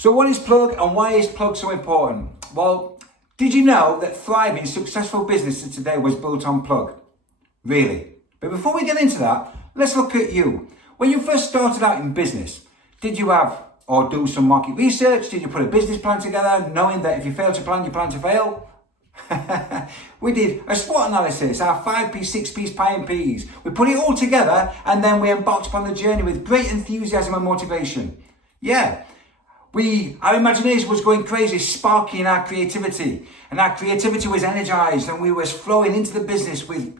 So what is plug and why is plug so important? Well, did you know that thriving, successful businesses today was built on plug? Really? But before we get into that, let's look at you. When you first started out in business, did you have or do some market research? Did you put a business plan together knowing that if you fail to plan, you plan to fail? We did a SWOT analysis, our 5P, 6Ps, Pi and Ps. We put it all together and then we embarked upon the journey with great enthusiasm and motivation. Yeah. Our imagination was going crazy, sparking our creativity. And our creativity was energized and we was flowing into the business with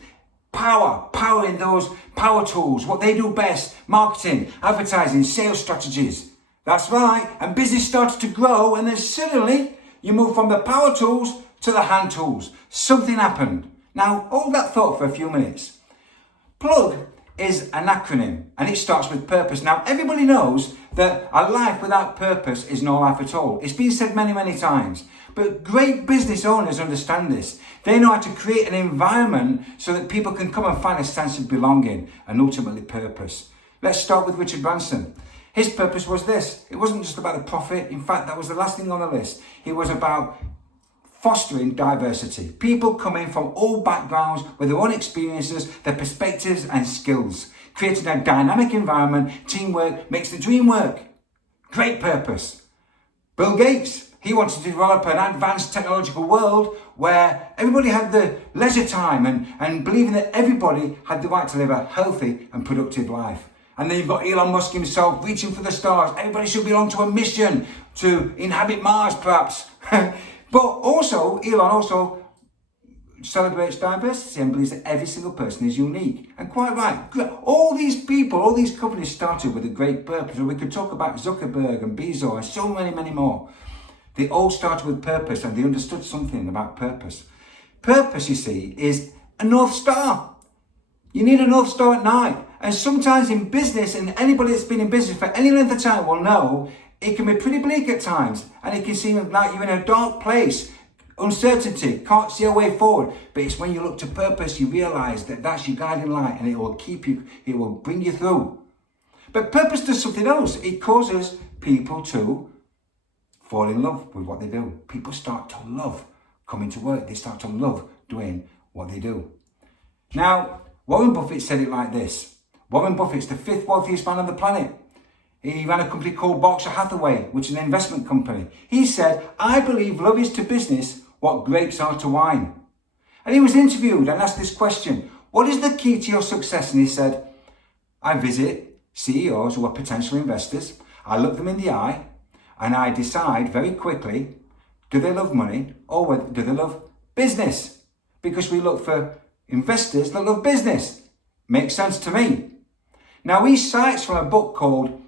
powering those power tools, what they do best, marketing, advertising, sales strategies. That's right. And business started to grow and then suddenly you move from the power tools to the hand tools. Something happened. Now, hold that thought for a few minutes. Plug is an acronym and it starts with purpose. Now, everybody knows that a life without purpose is no life at all. It's been said many, many times. But great business owners understand this. They know how to create an environment so that people can come and find a sense of belonging and ultimately purpose. Let's start with Richard Branson. His purpose was this. It wasn't just about the profit. In fact, that was the last thing on the list. It was about fostering diversity. People coming from all backgrounds with their own experiences, their perspectives and skills. Creating a dynamic environment, teamwork makes the dream work. Great purpose. Bill Gates, he wanted to develop an advanced technological world where everybody had the leisure time and believing that everybody had the right to live a healthy and productive life. And then you've got Elon Musk himself reaching for the stars. Everybody should belong to a mission to inhabit Mars, perhaps. But also, Elon also celebrates diversity and believes that every single person is unique. And quite right. All these people, all these companies started with a great purpose. And we could talk about Zuckerberg and Bezos and so many, many more. They all started with purpose and they understood something about purpose. Purpose, you see, is a North Star. You need a North Star at night. And sometimes in business, and anybody that's been in business for any length of time will know, it can be pretty bleak at times. And it can seem like you're in a dark place. Uncertainty, can't see a way forward. But it's when you look to purpose, you realize that that's your guiding light and it will keep you, it will bring you through. But purpose does something else. It causes people to fall in love with what they do. People start to love coming to work. They start to love doing what they do. Now, Warren Buffett said it like this. Warren Buffett's the 5th wealthiest man on the planet. He ran a company called Berkshire Hathaway, which is an investment company. He said, I believe love is to business what grapes are to wine. And he was interviewed and asked this question, what is the key to your success? And he said, I visit CEOs who are potential investors. I look them in the eye and I decide very quickly, do they love money or do they love business? Because we look for investors that love business. Makes sense to me. Now he cites from a book called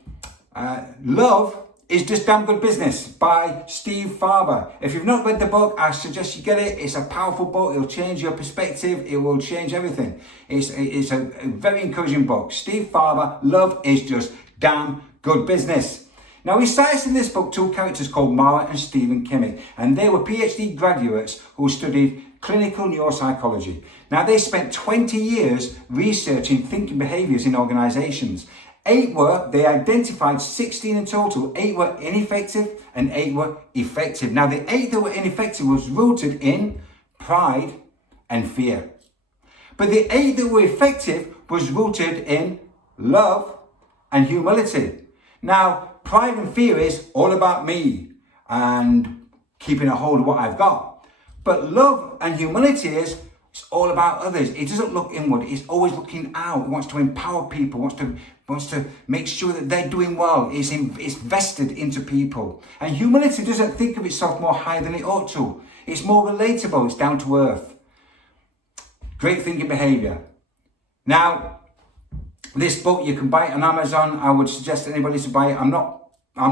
Love is Just Damn Good Business by Steve Farber. If you've not read the book, I suggest you get it. It's a powerful book. It'll change your perspective. It will change everything. It's a very encouraging book. Steve Farber, Love is Just Damn Good Business. Now he cites in this book 2 characters called Mara and Stephen Kimmick, and they were PhD graduates who studied clinical neuropsychology. Now they spent 20 years researching thinking behaviors in organizations. They identified 16 in total. 8 were ineffective and 8 were effective. Now the 8 that were ineffective was rooted in pride and fear. But the 8 that were effective was rooted in love and humility. Now, pride and fear is all about me and keeping a hold of what I've got. But love and humility is it's all about others. It doesn't look inward. It's always looking out. It wants to empower people, wants to make sure that they're doing well. It's vested into people. And humility doesn't think of itself more high than it ought to. It's more relatable. It's down to earth. Great thinking behavior. Now, this book, you can buy it on Amazon. I would suggest anybody to buy it. I'm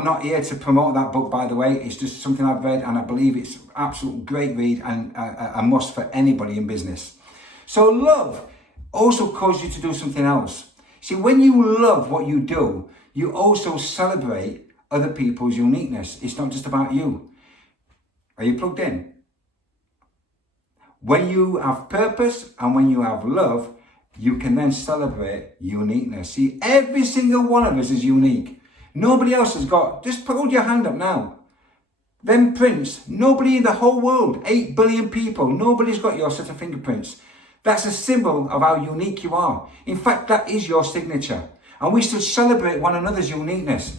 not here to promote that book, by the way. It's just something I've read and I believe it's an absolute great read and a must for anybody in business. So love also causes you to do something else. See, when you love what you do, you also celebrate other people's uniqueness. It's not just about you. Are you plugged in? When you have purpose and when you have love, you can then celebrate uniqueness. See, every single one of us is unique. Nobody else has got, just hold your hand up now. Them prints, nobody in the whole world, 8 billion people, nobody's got your set of fingerprints. That's a symbol of how unique you are. In fact, that is your signature. And we should celebrate one another's uniqueness.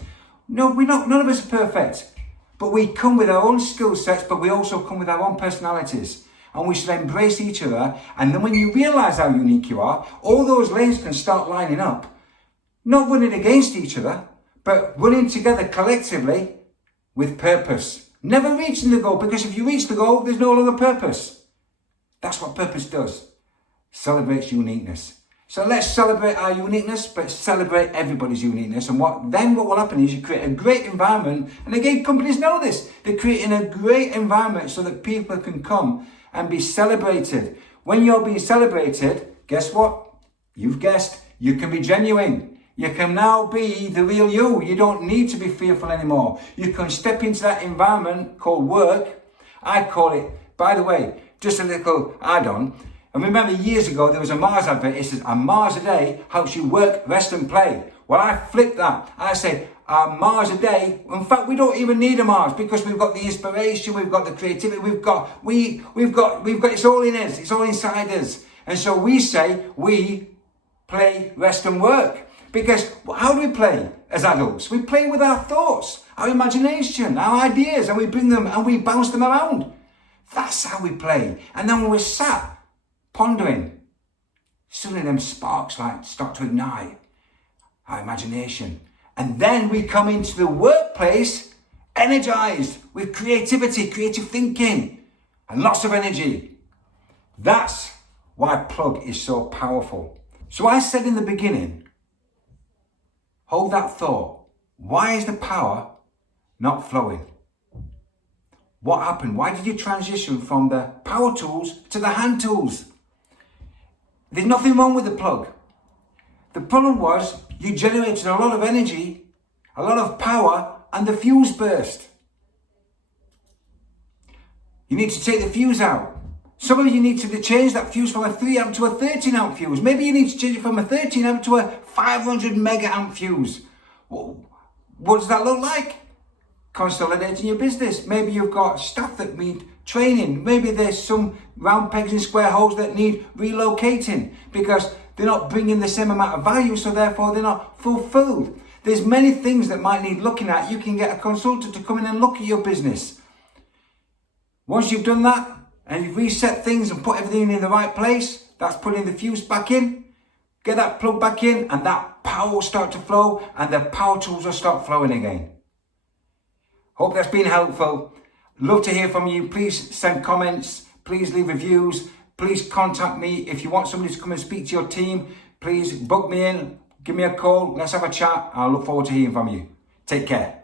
No, none of us are perfect. But we come with our own skill sets, but we also come with our own personalities. And we should embrace each other. And then when you realise how unique you are, all those lanes can start lining up. Not running against each other, but running together collectively with purpose. Never reaching the goal, because if you reach the goal, there's no longer purpose. That's what purpose does. Celebrates uniqueness. So let's celebrate our uniqueness, but celebrate everybody's uniqueness. And what will happen is you create a great environment. And again, companies know this. They're creating a great environment so that people can come and be celebrated. When you're being celebrated, guess what? You've guessed, you can be genuine. You can now be the real you. You don't need to be fearful anymore. You can step into that environment called work. I call it, by the way, just a little add-on. And remember years ago, there was a Mars advert. It says, a Mars a day helps you work, rest and play. Well, I flipped that. I say, a Mars a day. In fact, we don't even need a Mars because we've got the inspiration, we've got the creativity, we've got, it's all in us. It's all inside us. And so we say, we play, rest and work. Because how do we play as adults? We play with our thoughts, our imagination, our ideas, and we bring them and we bounce them around. That's how we play. And then when we're sat pondering, suddenly them sparks start to ignite our imagination. And then we come into the workplace energized with creativity, creative thinking, and lots of energy. That's why Plug is so powerful. So I said in the beginning, hold that thought. Why is the power not flowing? What happened? Why did you transition from the power tools to the hand tools? There's nothing wrong with the plug. The problem was you generated a lot of energy, a lot of power, and the fuse burst. You need to take the fuse out. Some of you need to change that fuse from a 3 amp to a 13 amp fuse. Maybe you need to change it from a 13 amp to a 500 mega amp fuse. What does that look like? Consolidating your business. Maybe you've got staff that need training. Maybe there's some round pegs in square holes that need relocating because they're not bringing the same amount of value, so therefore they're not fulfilled. There's many things that might need looking at. You can get a consultant to come in and look at your business. Once you've done that and you've reset things and put everything in the right place, that's putting the fuse back in. Get that plug back in and that power will start to flow and the power tools will start flowing again. Hope that's been helpful. Love to hear from you. Please send comments. Please leave reviews. Please contact me. If you want somebody to come and speak to your team, please book me in. Give me a call. Let's have a chat. I look forward to hearing from you. Take care.